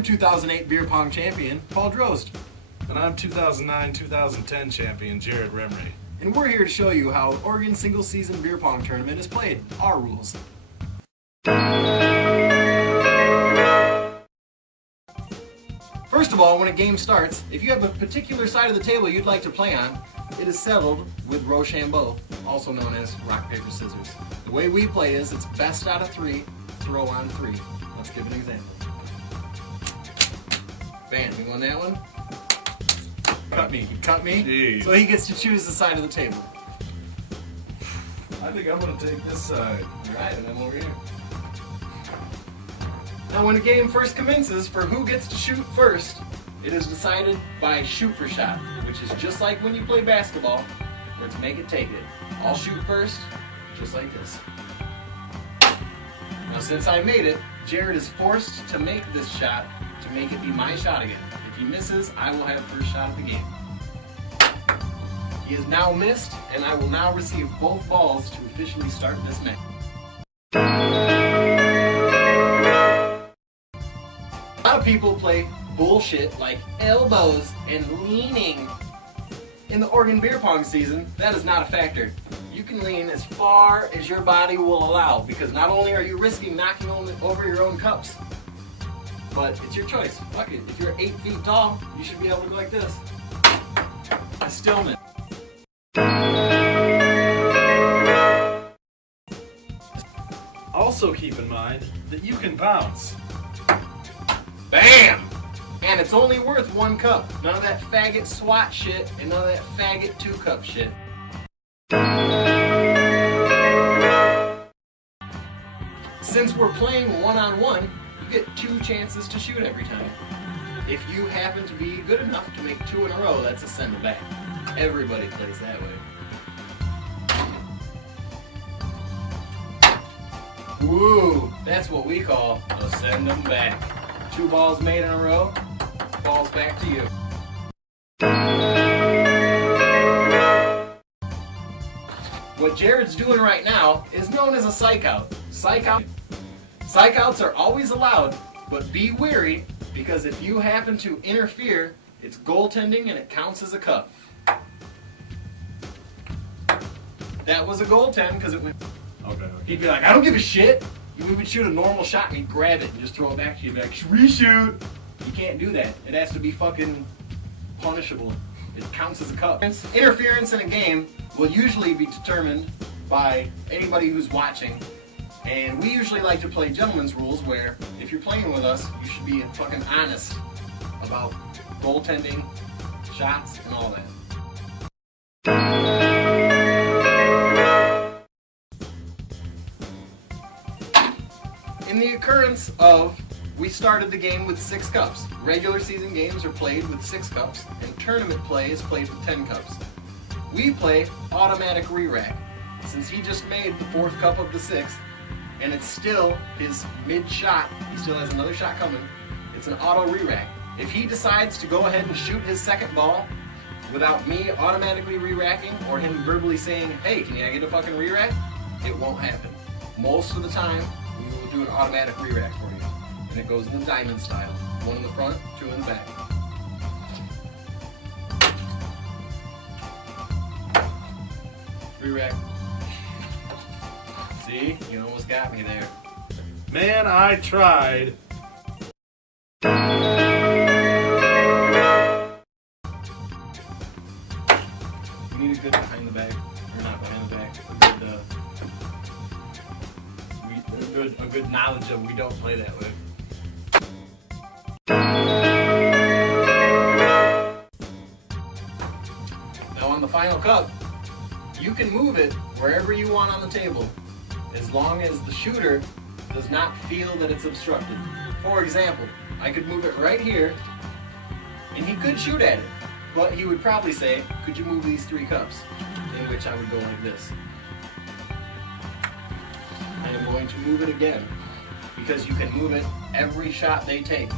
I'm 2008 Beer Pong champion, Paul Drozd. And I'm 2009-2010 champion, Jarod Remrey. And we're here to show you how Oregon single season beer pong tournament is played, our rules. First of all, when a game starts, if you have a particular side of the table you'd like to play on, it is settled with Rochambeau, also known as rock, paper, scissors. The way we play is it's best out of 3, throw on 3. Let's give an example. Bam, you won that one? Cut me. He cut me. Jeez. So he gets to choose the side of the table. I think I'm going to take this side. Right, and I'm over here. Now when a game first commences, for who gets to shoot first, it is decided by shoot for shot, which is just like when you play basketball, where it's make it, take it. I'll shoot first, just like this. Now since I made it, Jarod is forced to make this shot to make it be my shot again. If he misses, I will have first shot of the game. He has now missed, and I will now receive both balls to officially start this match. A lot of people play bullshit like elbows and leaning. In the Oregon Beer Pong season, that is not a factor. You can lean as far as your body will allow, because not only are you risking knocking over your own cups, but it's your choice. Fuck it. If you're 8 feet tall, you should be able to go like this. A stillman. Also keep in mind that you can bounce. Bam! And it's only worth 1 cup. None of that faggot SWAT shit and none of that faggot 2-cup shit. Since we're playing one-on-one, you get 2 chances to shoot every time. If you happen to be good enough to make 2 in a row, that's a send it back. Everybody plays that way. Woo! That's what we call a send them back. 2 balls made in a row, balls back to you. What Jarod's doing right now is known as a psych out. Psych outs are always allowed, but be wary, because if you happen to interfere, it's goaltending and it counts as a cup. That was a goaltend because it went. Okay. He'd be like, I don't give a shit. We would shoot a normal shot and he'd grab it and just throw it back to you. He'd be like, reshoot. You can't do that. It has to be fucking punishable. It counts as a cup. Interference in a game will usually be determined by anybody who's watching. And we usually like to play gentleman's rules where if you're playing with us, you should be fucking honest about goaltending, shots, and all that. In the occurrence of, we started the game with 6 cups. Regular season games are played with 6 cups, and tournament play is played with 10 cups. We play automatic re-rack. Since he just made the 4th cup of the 6th, and it's still his mid-shot, he still has another shot coming, it's an auto re-rack. If he decides to go ahead and shoot his 2nd ball without me automatically re-racking, or him verbally saying, hey, can I get a fucking re-rack? It won't happen. Most of the time, we will do an automatic re-rack for you. And it goes in the diamond style. 1 in the front, 2 in the back. Re-rack. See? You almost got me there. Man, I tried. You need a good behind the back. Or not behind the back. A good knowledge of we don't play that way. Now on the final cup, you can move it wherever you want on the table, as long as the shooter does not feel that it's obstructed. For example, I could move it right here, and he could shoot at it, but he would probably say, could you move these 3 cups? In which I would go like this. I am going to move it again, because you can move it every shot they take.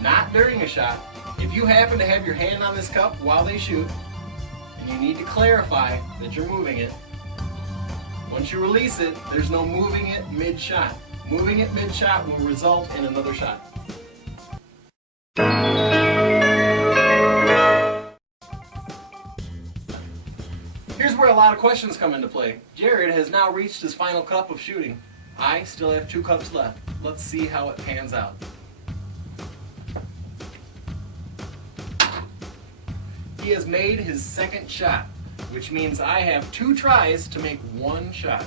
Not during a shot. If you happen to have your hand on this cup while they shoot, and you need to clarify that you're moving it, once you release it, there's no moving it mid-shot. Moving it mid-shot will result in another shot. lot of questions come into play. Jarod has now reached his final cup of shooting. I still have 2 cups left. Let's see how it pans out. He has made his second shot, which means I have 2 tries to make 1 shot.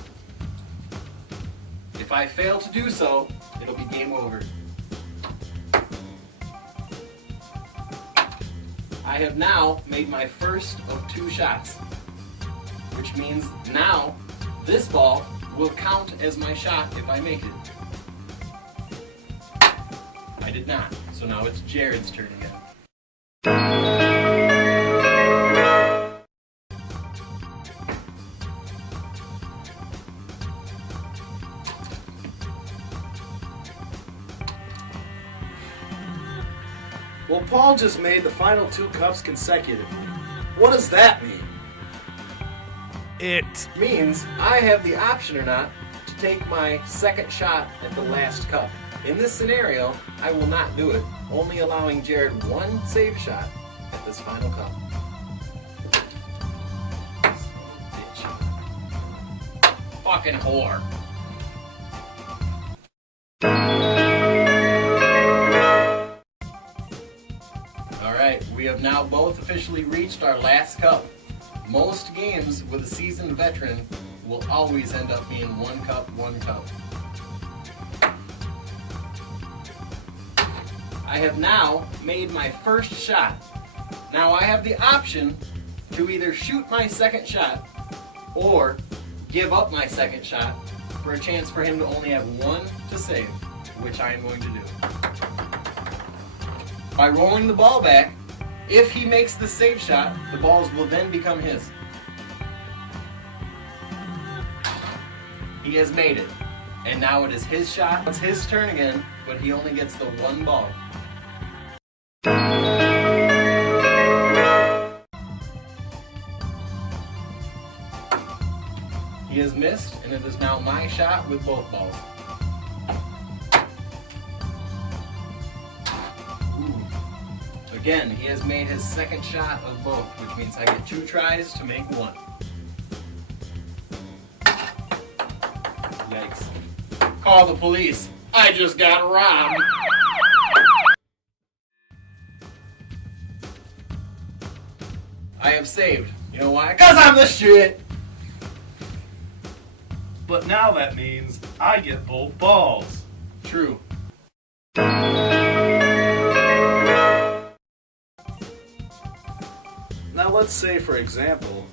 If I fail to do so, it'll be game over. I have now made my first of 2 shots, which means now this ball will count as my shot if I make it. I did not, so now it's Jarod's turn again. Well, Paul just made the final 2 cups consecutively. What does that mean? It Means I have the option or not to take my second shot at the last cup. In this scenario, I will not do it, only allowing Jarod 1 save shot at this final cup. Bitch. Fucking whore. Alright, we have now both officially reached our last cup. Most games with a seasoned veteran will always end up being 1 cup, 1 cup. I have now made my first shot. Now I have the option to either shoot my second shot or give up my second shot for a chance for him to only have 1 to save, which I am going to do. By rolling the ball back, if he makes the save shot, the balls will then become his. He has made it. And now it is his shot. It's his turn again, but he only gets the 1 ball. He has missed, and it is now my shot with both balls. Again, he has made his second shot of both, which means I get 2 tries to make 1. Yikes. Call the police. I just got robbed. I have saved. You know why? 'Cause I'm the shit! But now that means I get both balls. True. Now let's say, for example,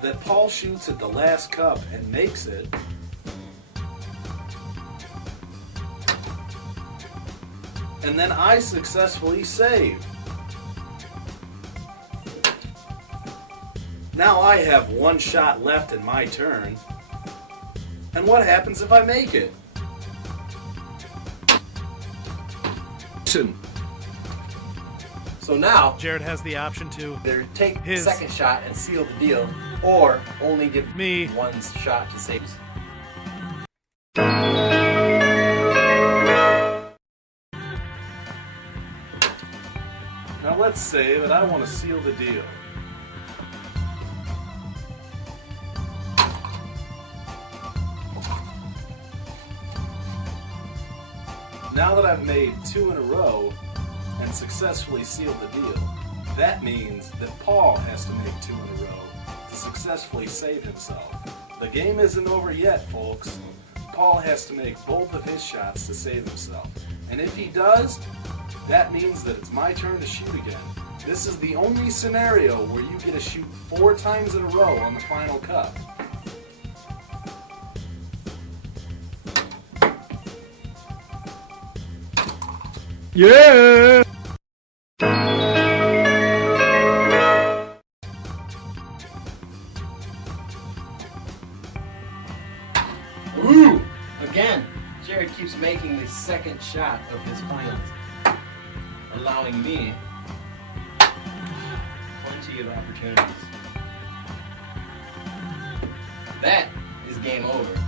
that Paul shoots at the last cup and makes it. And then I successfully save. Now I have 1 shot left in my turn. And what happens if I make it? So now, Jarod has the option to either take His. the second shot and seal the deal, or only give Me. 1 shot to save. Now let's say that I want to seal the deal. Now that I've made 2 in a row and successfully sealed the deal, that means that Paul has to make 2 in a row to successfully save himself. The game isn't over yet, folks. Paul has to make both of his shots to save himself. And if he does, that means that it's my turn to shoot again. This is the only scenario where you get to shoot 4 times in a row on the final cup. Yeah. Ooh! Again, Jarod keeps making the second shot of his finals, allowing me plenty of opportunities. That is game over.